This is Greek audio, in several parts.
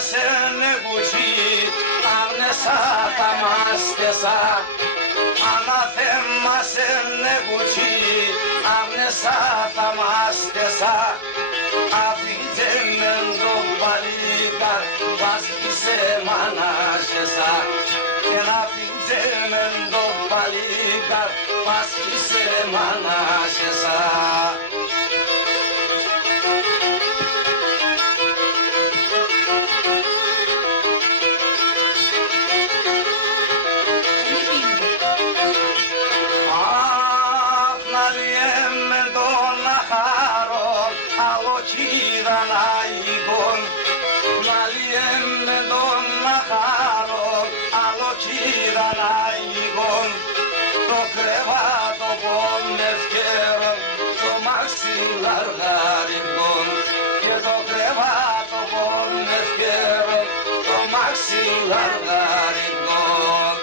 ne guci, arnesa tamastesa. Ανάθεμα σε νεγουτσί, αμνεσά θα μάστεσα. Αφήτζεμεν το παλίκα, βάσκησε μανάσεσα. Αφήτζεμεν το παλίκα, βάσκησε μανάσεσα. Το κρεβάτο πονευκαίρον, το μαξιλαργάρικον. Και το κρεβάτο πονευκαίρον, το μαξιλαργάρικον.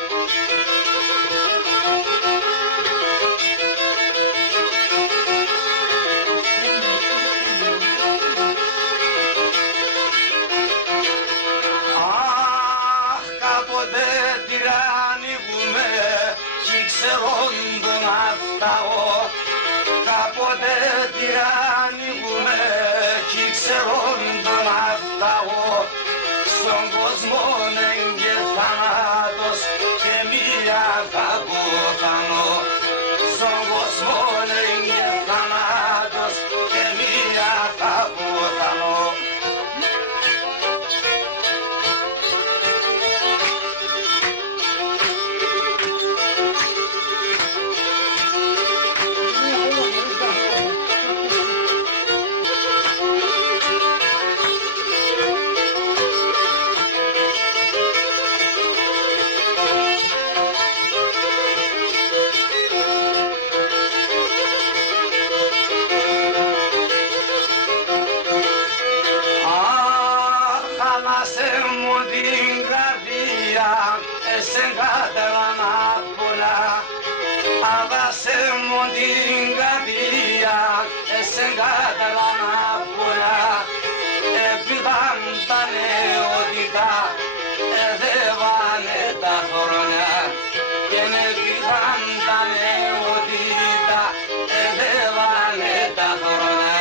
Αχ, κάποτε τυραννικούμε κι ξέρον τον αυταγό. Κάποτε τυραννικούμε κι ξέρον τον αυταγό. Στον κόσμο έγκαι θάνατος και μία κακόθανο. Στον κόσμο έγκαι θάνατος και μία κακόθανο. Άβασε μου την καρδιά, εσεν καταλάνα πολλά. Επίδαν τα νεωτικά, εδεύανε τα χρόνια. Και επίδαν τα νεωτικά, εδεύανε τα χρόνια.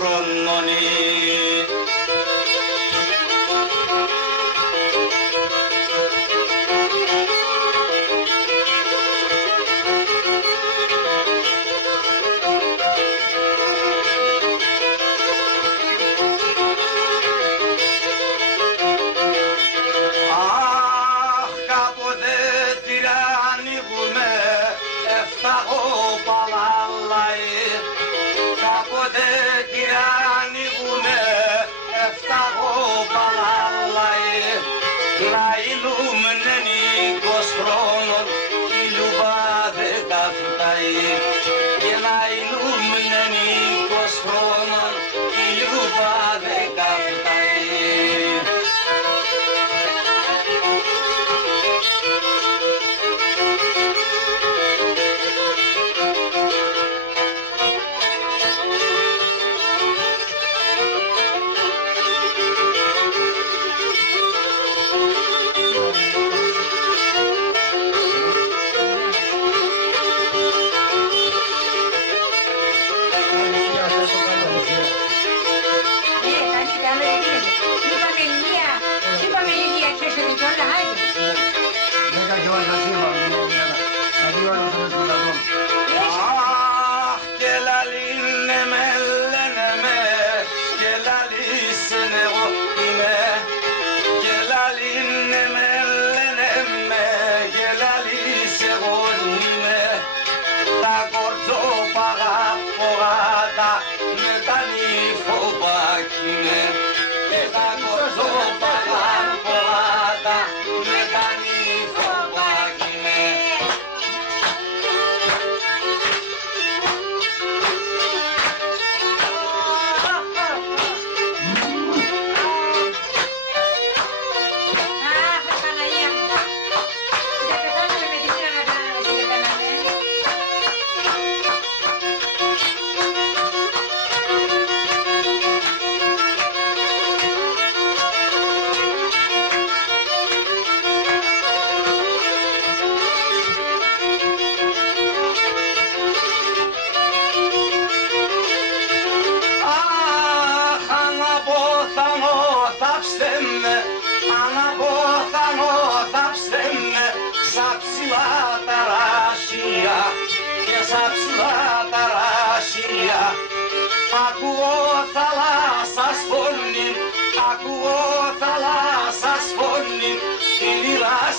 Χρονώνει. Αχ, κάποτε τυραννικούμε, έφταγω παλάλαει. Κάποτε τυραννικούμε, έφταγω παλάλαει. Να ήλουμνε 20 χρόνων, η λουπά δεν τα φτάει. Και να ήλουμνε 20 χρόνων, η λουπά δεν τα φτάει.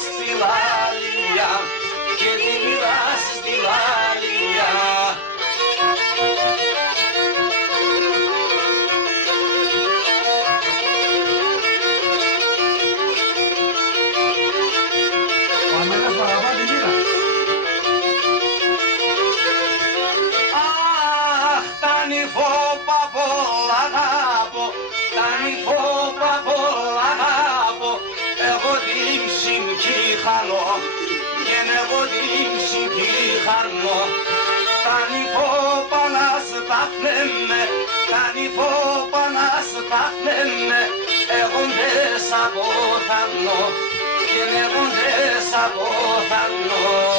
στη λαλία και τη μοιράς στη λαλία. Αχ, τα νυφόπα πολλά αγαπώ, τα νυφόπα πολλά αγαπώ. Εγώ την συμκή χάνω και εγώ την συμκή χάνω. Τα νυφόπα να σπάχνεμε, τα νυφόπα να σπάχνεμε. Εγώ δεν σ' αποθανώ και εγώ δεν σ' αποθανώ.